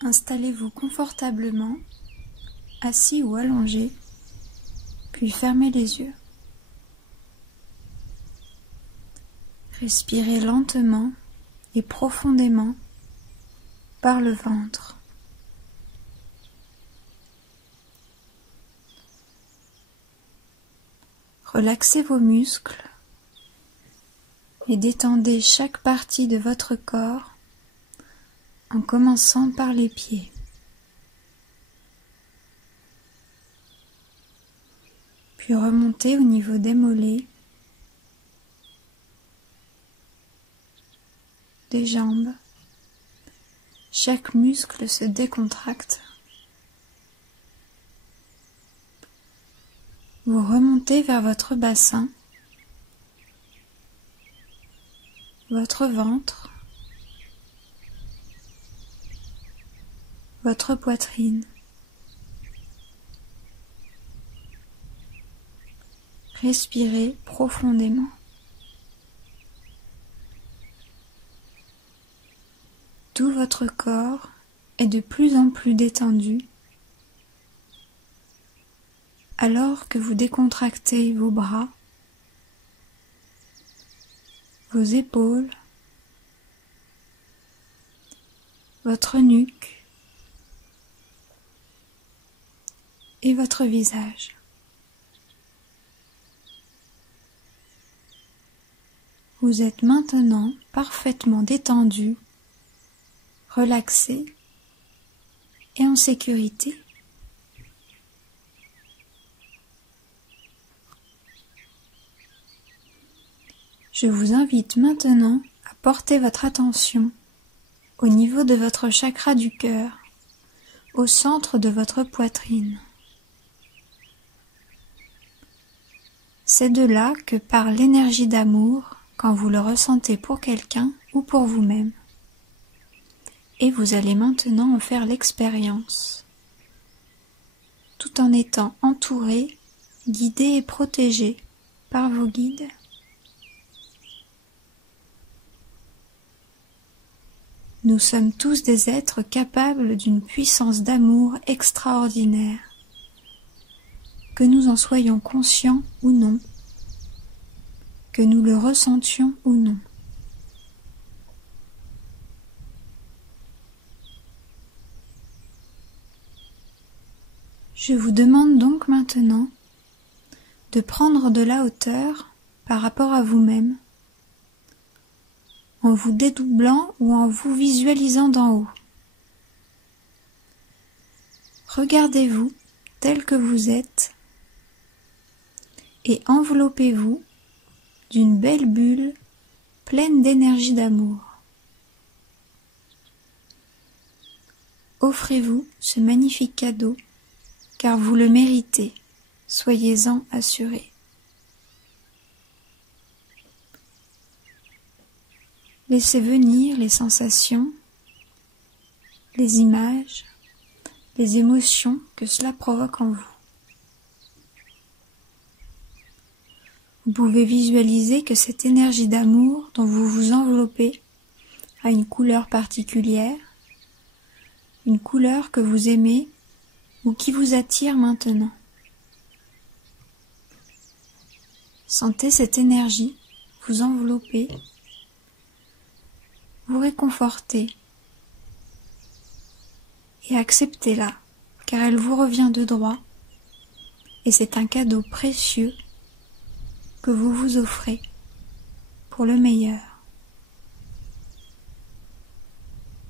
Installez-vous confortablement, assis ou allongé, puis fermez les yeux. Respirez lentement et profondément par le ventre. Relaxez vos muscles et détendez chaque partie de votre corps en commençant par les pieds. Puis remontez au niveau des mollets, des jambes. Chaque muscle se décontracte. Vous remontez vers votre bassin, votre ventre, votre poitrine. Respirez profondément. Tout votre corps est de plus en plus détendu alors que vous décontractez vos bras, vos épaules, votre nuque et votre visage. Vous êtes maintenant parfaitement détendu, relaxé et en sécurité. Je vous invite maintenant à porter votre attention au niveau de votre chakra du cœur, au centre de votre poitrine. C'est de là que part l'énergie d'amour quand vous le ressentez pour quelqu'un ou pour vous-même. Et vous allez maintenant en faire l'expérience, tout en étant entouré, guidé et protégé par vos guides. Nous sommes tous des êtres capables d'une puissance d'amour extraordinaire, que nous en soyons conscients ou non, que nous le ressentions ou non. Je vous demande donc maintenant de prendre de la hauteur par rapport à vous-même, en vous dédoublant ou en vous visualisant d'en haut. Regardez-vous tel que vous êtes et enveloppez-vous d'une belle bulle pleine d'énergie d'amour. Offrez-vous ce magnifique cadeau, car vous le méritez, soyez-en assurés. Laissez venir les sensations, les images, les émotions que cela provoque en vous. Vous pouvez visualiser que cette énergie d'amour dont vous vous enveloppez a une couleur particulière, une couleur que vous aimez ou qui vous attire maintenant. Sentez cette énergie vous envelopper, vous réconforter et acceptez-la, car elle vous revient de droit et c'est un cadeau précieux que vous vous offrez pour le meilleur.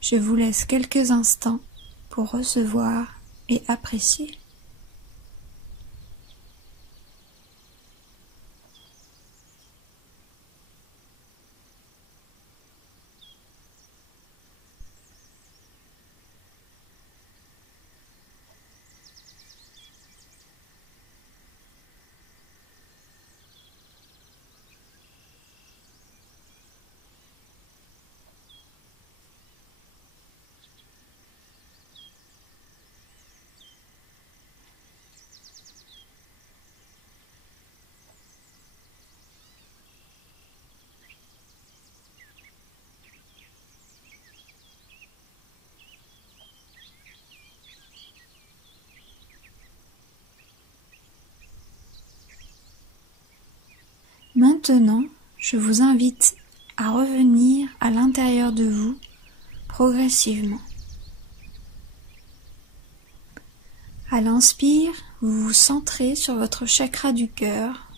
Je vous laisse quelques instants pour recevoir et apprécier. Maintenant, je vous invite à revenir à l'intérieur de vous progressivement. À l'inspire, vous vous centrez sur votre chakra du cœur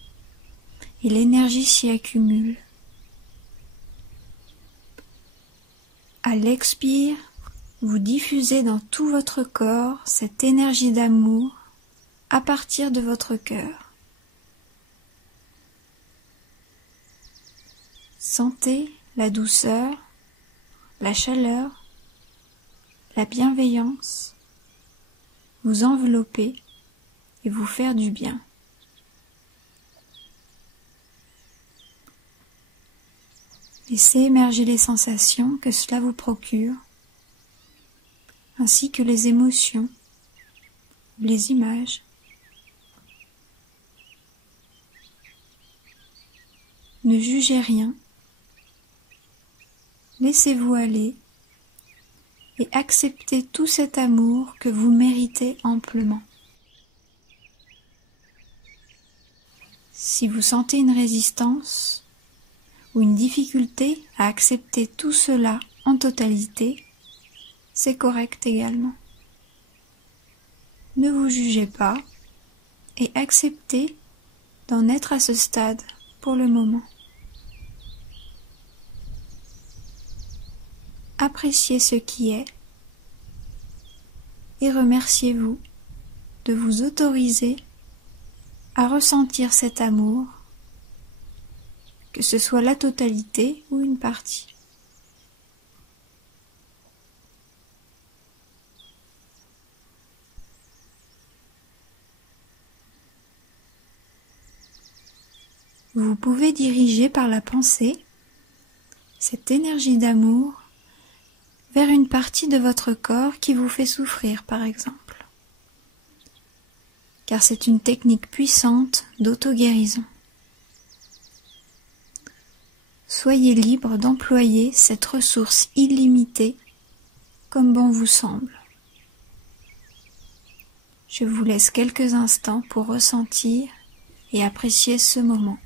et l'énergie s'y accumule. À l'expire, vous diffusez dans tout votre corps cette énergie d'amour à partir de votre cœur. Sentez la douceur, la chaleur, la bienveillance vous envelopper et vous faire du bien. Laissez émerger les sensations que cela vous procure, ainsi que les émotions ou les images. Ne jugez rien, laissez-vous aller et acceptez tout cet amour que vous méritez amplement. Si vous sentez une résistance ou une difficulté à accepter tout cela en totalité, c'est correct également. Ne vous jugez pas et acceptez d'en être à ce stade pour le moment. Appréciez ce qui est et remerciez-vous de vous autoriser à ressentir cet amour, que ce soit la totalité ou une partie. Vous pouvez diriger par la pensée cette énergie d'amour vers une partie de votre corps qui vous fait souffrir, par exemple, car c'est une technique puissante d'auto-guérison. Soyez libre d'employer cette ressource illimitée comme bon vous semble. Je vous laisse quelques instants pour ressentir et apprécier ce moment.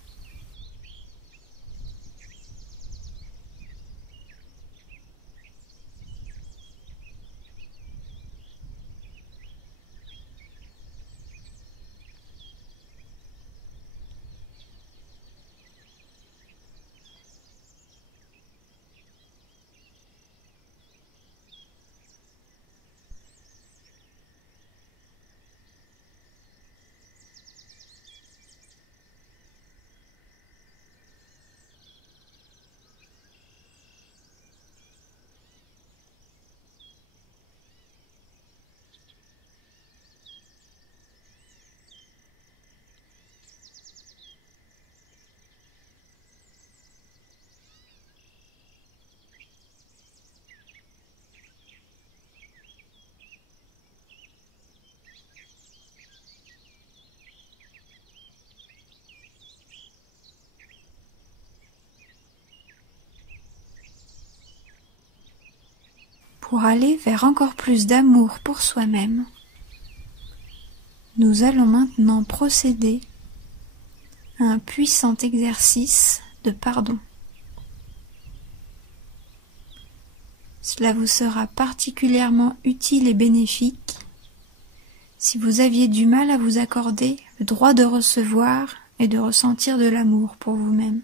Pour aller vers encore plus d'amour pour soi-même, nous allons maintenant procéder à un puissant exercice de pardon. Cela vous sera particulièrement utile et bénéfique si vous aviez du mal à vous accorder le droit de recevoir et de ressentir de l'amour pour vous-même.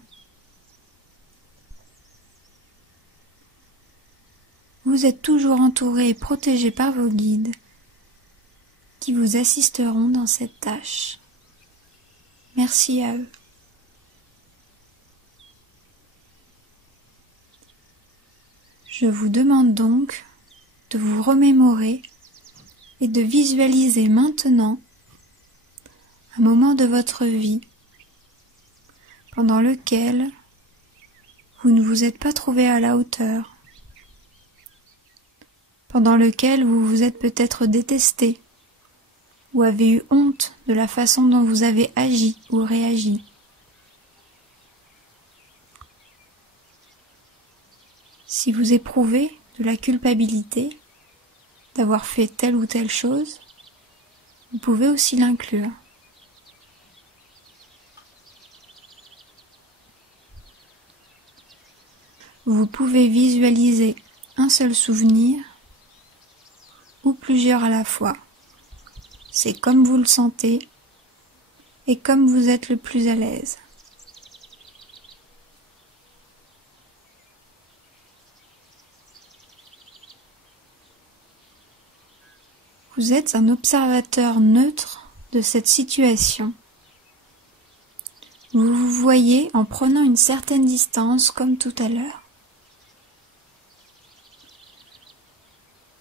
Vous êtes toujours entouré et protégé par vos guides qui vous assisteront dans cette tâche. Merci à eux. Je vous demande donc de vous remémorer et de visualiser maintenant un moment de votre vie pendant lequel vous ne vous êtes pas trouvé à la hauteur, pendant lequel vous vous êtes peut-être détesté ou avez eu honte de la façon dont vous avez agi ou réagi. Si vous éprouvez de la culpabilité d'avoir fait telle ou telle chose, vous pouvez aussi l'inclure. Vous pouvez visualiser un seul souvenir ou plusieurs à la fois. C'est comme vous le sentez et comme vous êtes le plus à l'aise. Vous êtes un observateur neutre de cette situation. Vous vous voyez en prenant une certaine distance comme tout à l'heure.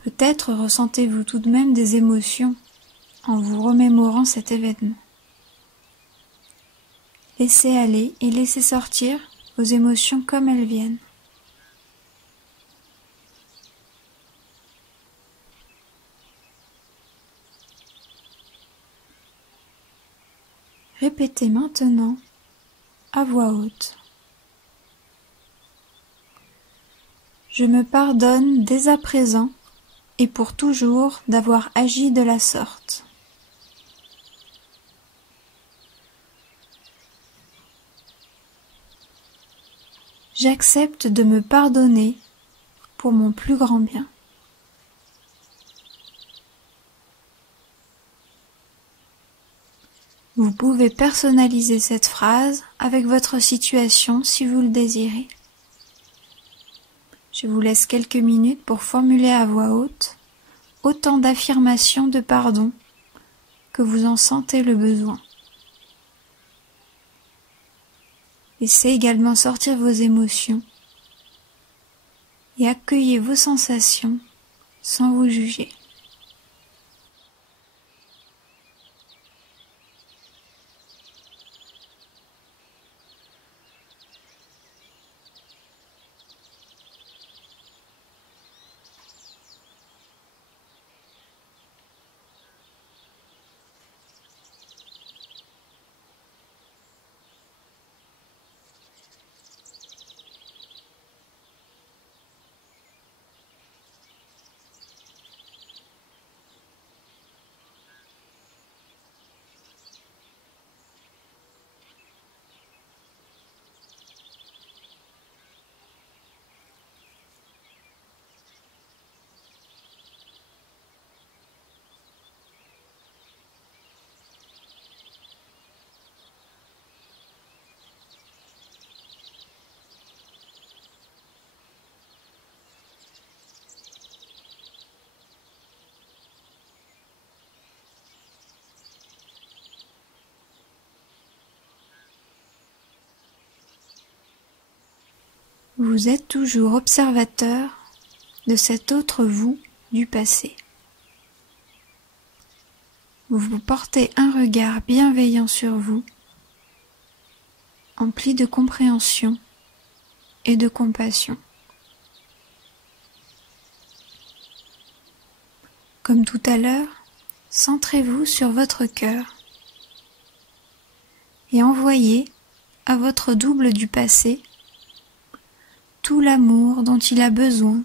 Peut-être ressentez-vous tout de même des émotions en vous remémorant cet événement. Laissez aller et laissez sortir vos émotions comme elles viennent. Répétez maintenant à voix haute. Je me pardonne dès à présent et pour toujours d'avoir agi de la sorte. J'accepte de me pardonner pour mon plus grand bien. Vous pouvez personnaliser cette phrase avec votre situation si vous le désirez. Je vous laisse quelques minutes pour formuler à voix haute autant d'affirmations de pardon que vous en sentez le besoin. Laissez également sortir vos émotions et accueillez vos sensations sans vous juger. Vous êtes toujours observateur de cet autre vous du passé. Vous portez un regard bienveillant sur vous, empli de compréhension et de compassion. Comme tout à l'heure, centrez-vous sur votre cœur et envoyez à votre double du passé tout l'amour dont il a besoin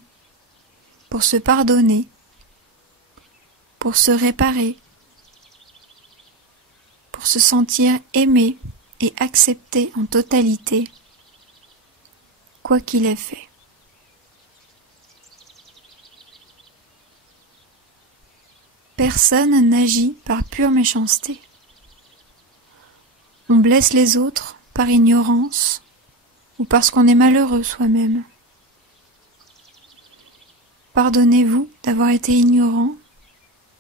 pour se pardonner, pour se réparer, pour se sentir aimé et accepté en totalité, quoi qu'il ait fait. Personne n'agit par pure méchanceté. On blesse les autres par ignorance ou parce qu'on est malheureux soi-même. Pardonnez-vous d'avoir été ignorant,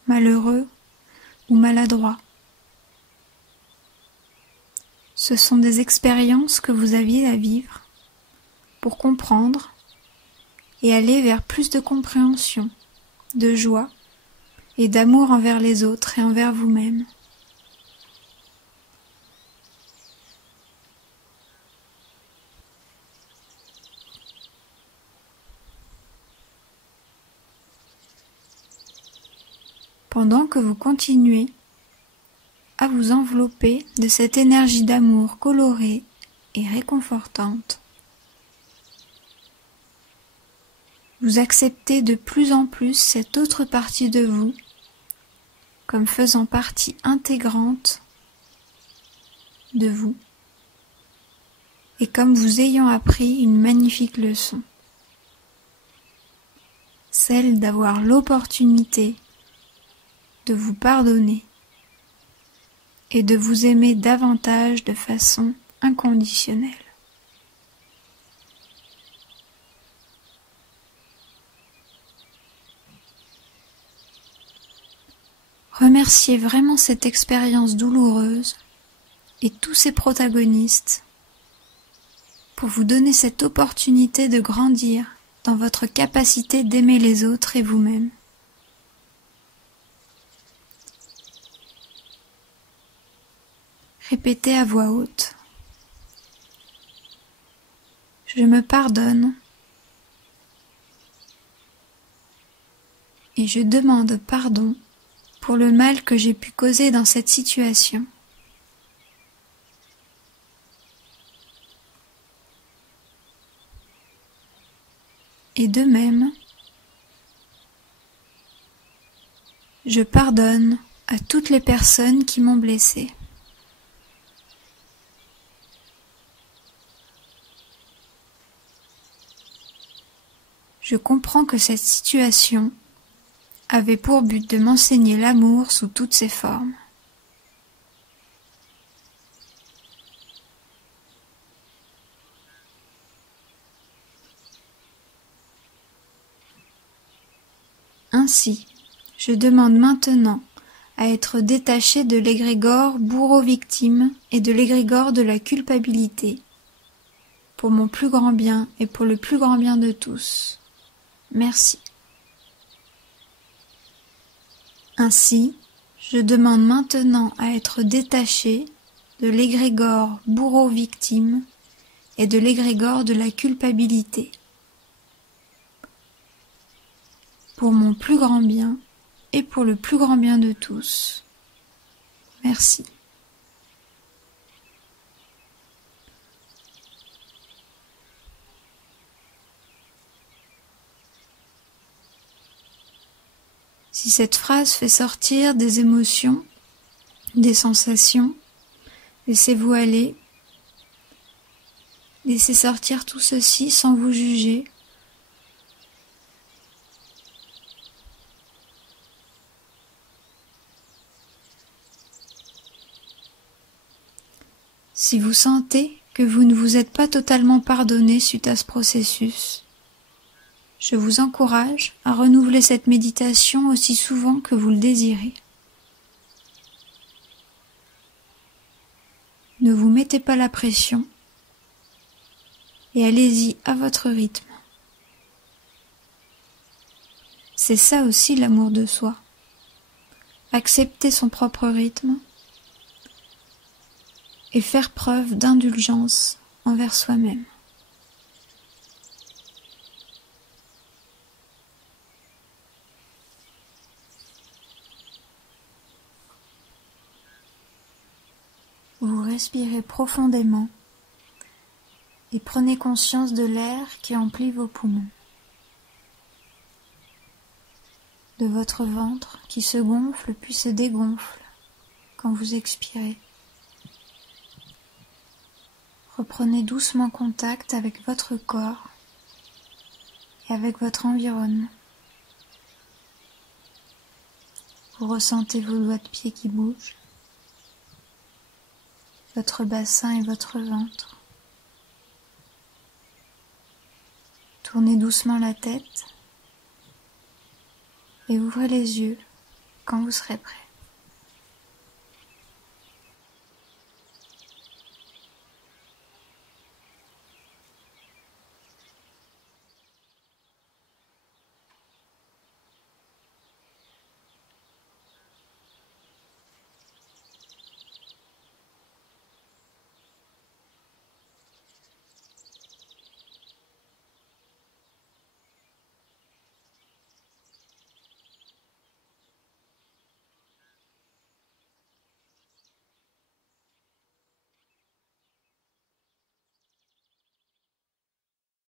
malheureux ou maladroit. Ce sont des expériences que vous aviez à vivre pour comprendre et aller vers plus de compréhension, de joie et d'amour envers les autres et envers vous-même. Pendant que vous continuez à vous envelopper de cette énergie d'amour colorée et réconfortante, vous acceptez de plus en plus cette autre partie de vous comme faisant partie intégrante de vous. et comme vous ayant appris une magnifique leçon, celle d'avoir l'opportunité de vous pardonner et de vous aimer davantage de façon inconditionnelle. Remerciez vraiment cette expérience douloureuse et tous ses protagonistes pour vous donner cette opportunité de grandir dans votre capacité d'aimer les autres et vous-même. Répétez à voix haute. Je me pardonne et je demande pardon pour le mal que j'ai pu causer dans cette situation. Et de même, je pardonne à toutes les personnes qui m'ont blessé. Je comprends que cette situation avait pour but de m'enseigner l'amour sous toutes ses formes. Ainsi, je demande maintenant à être détaché de l'égrégore bourreau-victime et de l'égrégore de la culpabilité, pour mon plus grand bien et pour le plus grand bien de tous. Merci. Ainsi, je demande maintenant à être détaché de l'égrégore bourreau-victime et de l'égrégore de la culpabilité, pour mon plus grand bien et pour le plus grand bien de tous. Merci. Si cette phrase fait sortir des émotions, des sensations, laissez-vous aller. Laissez sortir tout ceci sans vous juger. Si vous sentez que vous ne vous êtes pas totalement pardonné suite à ce processus, je vous encourage à renouveler cette méditation aussi souvent que vous le désirez. Ne vous mettez pas la pression et allez-y à votre rythme. C'est ça aussi l'amour de soi. Accepter son propre rythme et faire preuve d'indulgence envers soi-même. Vous respirez profondément et prenez conscience de l'air qui emplit vos poumons, de votre ventre qui se gonfle puis se dégonfle quand vous expirez. Reprenez doucement contact avec votre corps et avec votre environnement. Vous ressentez vos doigts de pied qui bougent, votre bassin et votre ventre. Tournez doucement la tête et ouvrez les yeux quand vous serez prêt.